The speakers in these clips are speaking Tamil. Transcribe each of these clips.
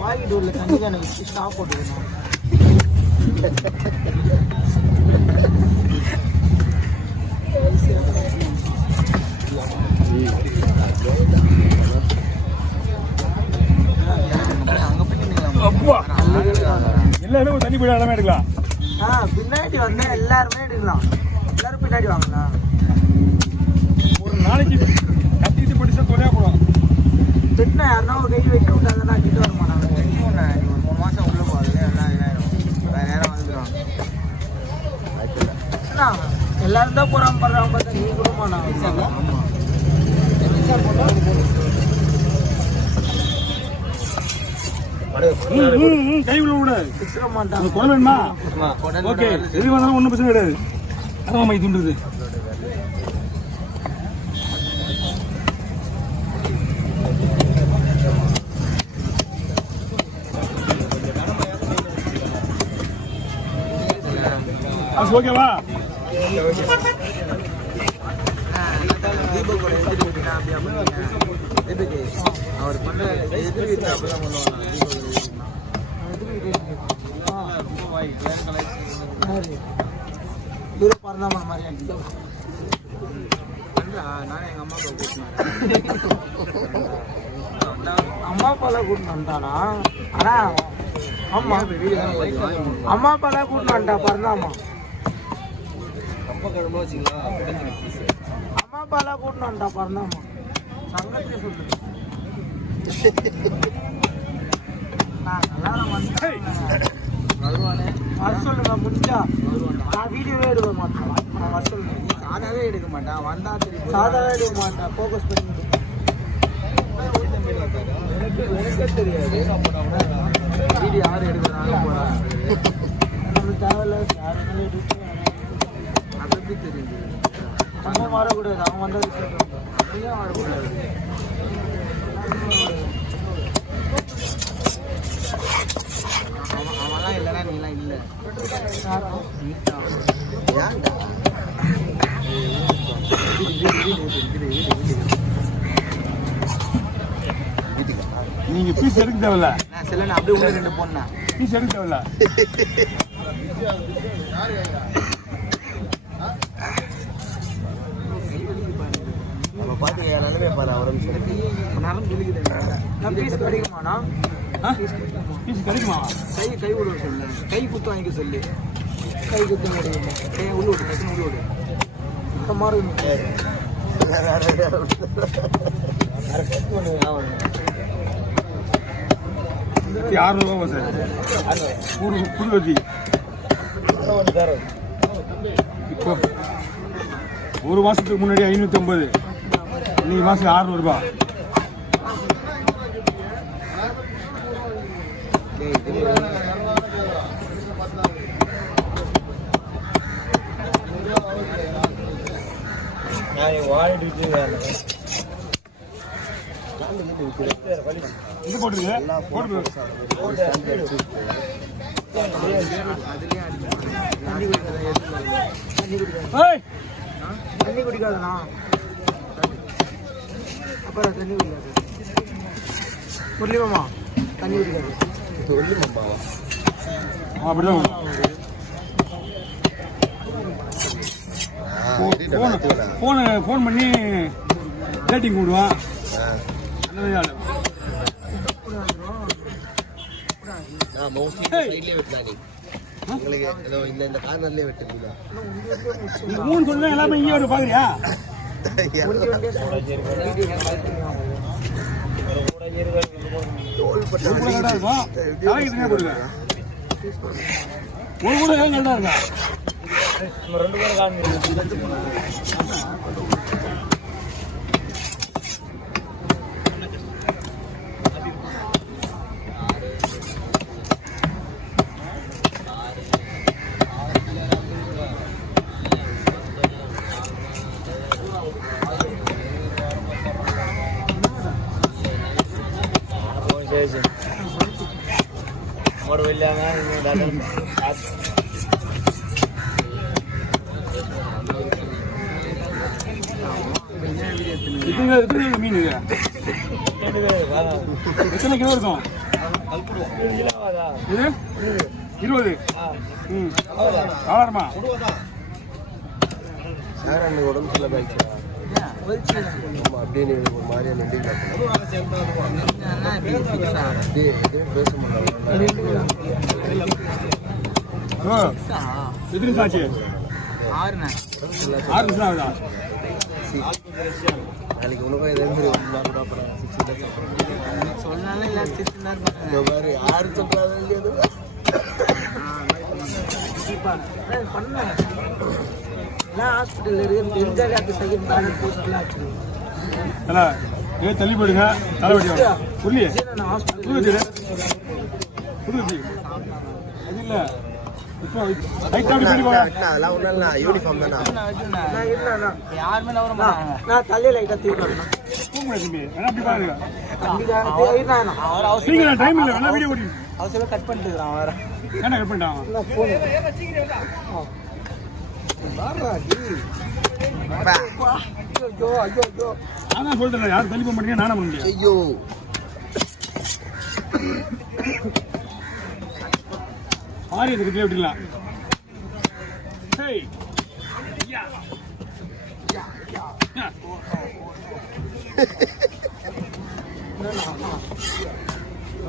வாங்கிட்டு உள்ள தண்ணி தானே வச்சு ஸ்டாப் போட்டுக்கணும். எல்லாரும் தண்ணி போய் எல்லாமே எடுக்கலாம். பின்னாடி வந்தா எல்லாருமே எடுக்கலாம். எல்லாரும் பின்னாடி வாங்கண்ணா. ஒரு நாளைக்கு கத்திட்டு படிச்சா தொலையா போடும். பெண்ணா யாருன்னா ஒரு கை வெட்டி விட்டாங்கன்னா கிட்ட வர மாட்டாங்க. ஒரு 3 மாசம் உள்ள போகுது எல்லாம் இதாயிரும். வேற நேரம் வந்துடுவாங்க. எல்லாரும் தான் போறாங்க பண்றாங்க பார்த்தா நீ கூடமாண்ணா. கை உள்ள விட குடல் வேணுமா? ஓகே, எது வந்தாலும் ஒன்றும் பிரச்சனை கிடையாது. அதான் மை துண்டுது. ஓகேவா? அவர் பண்ண எதிர் வீட்டாப்பெல்லாம் பண்ணுவாங்க. பறந்தாம மாதிரி நானே எங்க அம்மா அப்பாலாம் கூட்டிட்டு வந்தானா? ஆனா அம்மா அப்பாலாம் கூட்டிட்டு வந்துட்டா பறந்தாமா. அம்மா அப்பாலாம் கூட்டிட்டு வந்துட்டா பறந்தாமா. சங்கத்தை சொல்லு. வர சொல்லுங்க முடிஞ்சா. நான் வீடியோவே எடுக்க மாட்டேன். நான் வர சொல்லுங்க. சாதாவே எடுக்க மாட்டேன். வந்தா தெரியும். சாதாவே எடுக்க மாட்டேன். ஃபோக்கஸ் பண்ணி எனக்கே தெரியாது. வீடியோ யார் எடுக்கிறாங்க போறாங்க. நம்மளுக்கு தேவையில்ல. அது எப்படி தெரியுது? நம்ம வரக்கூடாது. அவன் வந்தது நீயும் வரக்கூடாது. அவன்லாம் இல்லைனா நீலாம் இல்லை. நீங்க பீஸ் எடுக்க தேவையில்ல. நான் சொல்ல அப்படியே உள்ள 2 போனேன். பீஸ் எடுக்க தேவையில்ல. நம்ம பார்த்து நல்லவே பாரு. அவரும் நானும் சொல்லிக்கிறேன். நான் பீஸ் கிடைக்குமாண்ணா? பீஸ் கிடைக்குமா? கை உள்ள சொல்லு. கை குத்து வாங்கிக்க சொல்லு. கை குத்து முடியும். கை உள்ள விடு. கட்டி உள்ள விடு. இந்த மாதிரி 600 சார். புது வட்டி இப்போ 1 மாசத்துக்கு முன்னாடி 550. இன்னைக்கு மாசம் 600 ரூபாய். இது போட்டுருக்கு. தண்ணி குடிக்காதுண்ணா. அப்புறம் தண்ணி குடிக்காது. முரளிமாமா தண்ணி குடிக்காது. அப்படிதான் ஃபோன் பண்ணி ரேட்டிங் கூடுவான். எல்லாமே இங்கே ஒரு பாக்குறியா? ஒரு கூட நல்லா இருக்கா? 2 பேரும் காணும். और వెళ్ళానా దాదా ఇది మీన్ எத்தனை கிலோ இருக்கும் இது 20 ஆறாயிரமா சார் அன்னைக்கு உடம்பு சொல்ல போயிடுச்சு அப்படியே நீ ஒரு மாதிரியா நன்றி பேச மாட்டாங்க எத்தனை சாச்சு 6 நிமிஷம் ஆகுதா நாளைக்கு உனக்கும் இருந்து சொன்னாலும் யாரு சொல்றாங்க ஹாஸ்பிட்டல் இருக்கு எந்த செகண்ட் போஸ்ட்லாம் ஆச்சு தள்ளி போயிடுங்க தலைவடி புரியலையே புது அது இல்லை அதெல்லாம் ஒன்றும் இல்லை யூனிஃபார்ம் தானே நான் தள்ளி லைட்டா தீவிரம் டைம் இல்லை வேணா வீடியோ ஓடி அவசரம் கட் பண்ணிட்டு இருக்கிறான் வேற என்ன கட் பண்ணிட்டான் நான் சொல்றேன் யாரும் தள்ளி போக மாட்டீங்க நானும் பண்ண முடியும் ஐயோ மாறி இதுக்கு எப்படிலாம்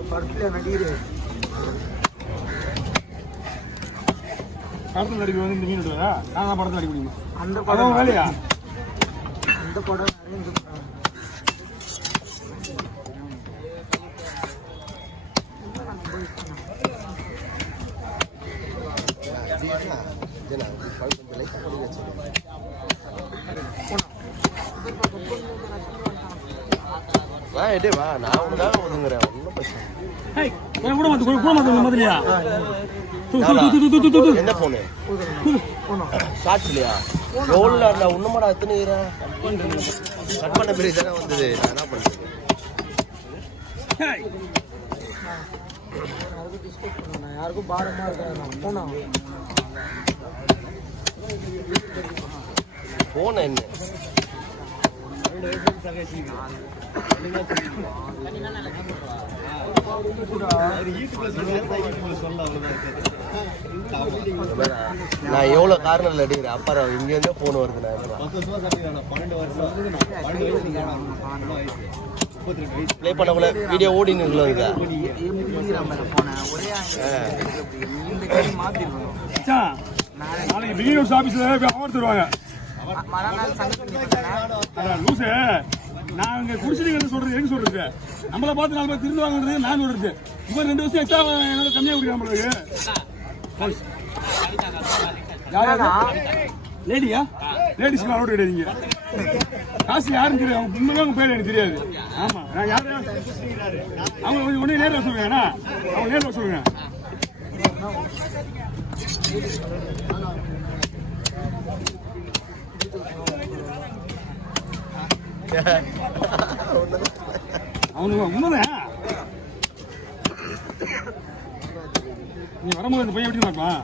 படத்துல நடிகர் படத்தில் நடிக்க வந்து இந்த மீன் விடுவதா நான் படத்தில் நடிக்க முடியுமா அந்த படம் வேலையா அந்த படம் வா நான் உனக்காக ஒதுங்குறேன் ஒன்றும் பிரச்சனை என்ன போனு சாட்சிலையா எவ்வளோ நான் உன்னமாடா எத்தனை கட் பண்ண பிறகு தானே வந்தது நான் என்ன பண்ணுறேன் யாருக்கும் பாரமா இருக்காது போனா போன என்ன நான் எவ்வளவு காரணம் அடிக்கிறேன் அப்புறம் இங்க இருந்தே போன் வருது பிளே பண்ண கூட வீடியோ ஓடின்னு நாளைக்கு பிகினர்ஸ் ஆபீஸ்ல அவார்டு தருவாங்க லூசு நான் இங்க குடிச்சிட்டு சொல்றது எங்க சொல்றது நம்மளை பார்த்து 4 பேர் திருந்துவாங்கன்றது நான் சொல்றது இப்ப 2 வருஷம் எக்ஸ்ட்ரா என்னோட கம்மியா குடிக்க நம்மளுக்கு லேடியா லேடிஸ்க்கு அலோட் கிடையாதுங்க காசு யாரும் தெரியாது அவங்க உண்மையாக அவங்க பேர் எனக்கு தெரியாது ஆமா நான் யாரு அவங்க உடனே நேரில் சொல்லுங்க அவங்க நேரில் சொல்லுங்க அவனுங்க உண்மைதான் நீ வரும்போது இந்த பையன் எப்படி பார்ப்பான்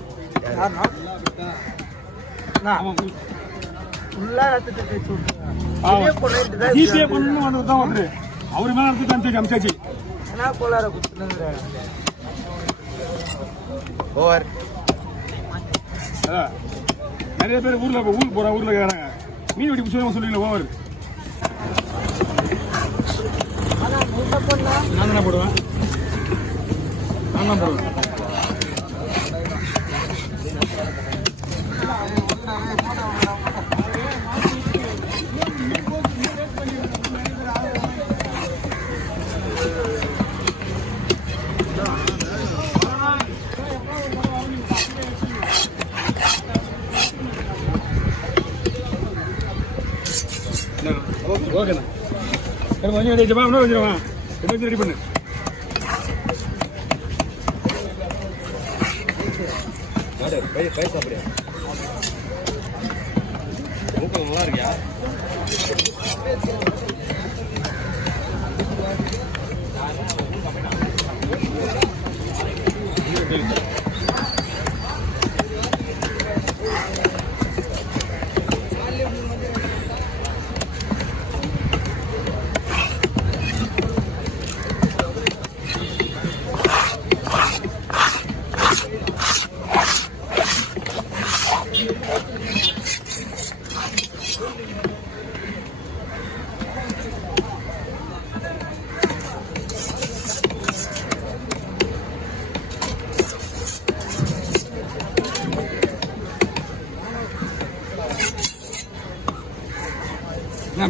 ஜிபே பண்ணணும் வந்து தான் வந்து அவரு மேல எடுத்து அமிச்சாச்சு ஓவர் நிறைய பேர் ஊருக்கு போறாங்க ஊர்ல கேட்கறாங்க மீன் வெடி புடிச்சு சொல்லுவீங்களா ஓவர் நான் என்ன போடுவேன் நான் தான் போடுவேன் ஓகேண்ணா கொஞ்சம் ரெடி இன்னும் வச்சுருவேன் ரெடி பண்ணு கை சாப்பிடுயா மூக்கம் நல்லா இருக்கியா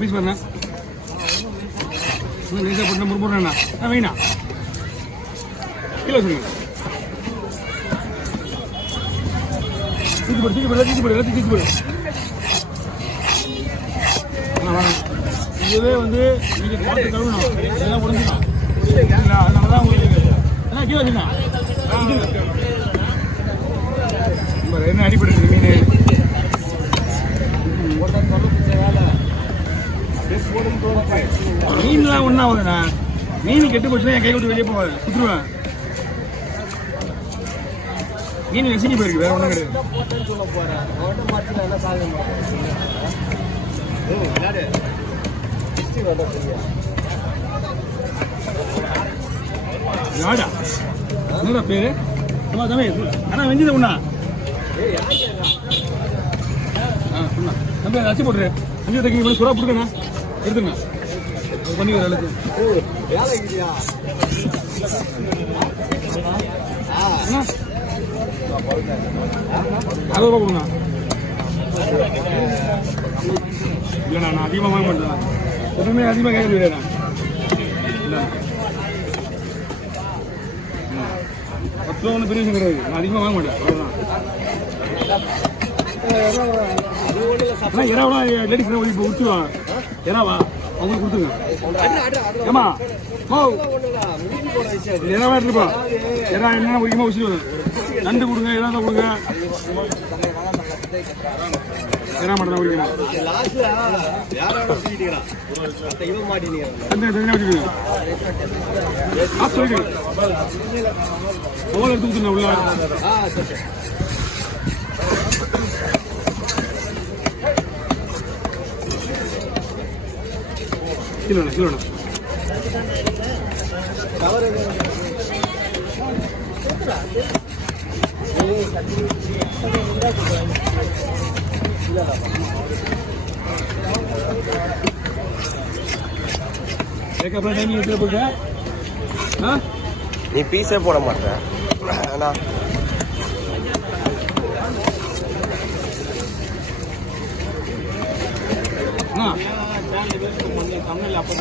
பீஸ் பாருண்ணா லேசாக போட்டு முறுமுறுண்ணா வைண்ணா கிலோ சொல்லுங்க தூக்கி போடு எல்லாத்தையும் தூக்கி போடு இதுவே வந்து நீங்கள் பார்த்து கழுவணும் எல்லாம் உடஞ்சிடும் அதனால தான் உங்களுக்கு என்ன கீழே வச்சுண்ணா என்ன அடிப்படுது மீன் மீன்லாம் ஒன்றா ஆகுதுண்ணா மீன் கெட்டு போச்சுன்னா என் கை விட்டு வெளியே போகாது சுற்றுருவேன் மீன் நெசிஞ்சு போயிருக்கு வேற ஒன்றும் கிடையாது யாடா என்னடா பேரு தம்பி அண்ணா வெஞ்சது ஒண்ணா சொன்னா தம்பி அதை அச்சு போட்டுரு அஞ்சு தைக்க சுறா போட்டுக்கண்ணா எடுத்துங்க பண்ணிக்கிற அளவுக்கு அறுபது ரூபா கொடுங்க இல்லைண்ணா நான் அதிகமாக வாங்க மாட்டேன் எப்பவுமே அதிகமாக கேட்க முடியாதுண்ணா இல்லை 10 ரூபா ஒன்றும் பெரிய விஷயம் கிடையாது நான் அதிகமாக வாங்க மாட்டேன் அவ்வளோதான் இறாவெல்லாம் லேடிஸ் இப்போ கொடுத்துருவான் இறாவா அவங்களுக்கு கொடுத்துருங்க ஏமா ஓ இறாவா இருக்குப்பா இறா என்னென்ன முக்கியமாக வச்சுட்டு நண்டு கொடுங்க இறா தான் கொடுங்க இறா மட்டும் தான் குடிக்கணும் சொல்லிக்கிறேன் எடுத்து கொடுத்துருந்தேன் உள்ள கிலோண்ணா நீ பீஸே போட மாட்டேன் தமிழ்ல அப்போ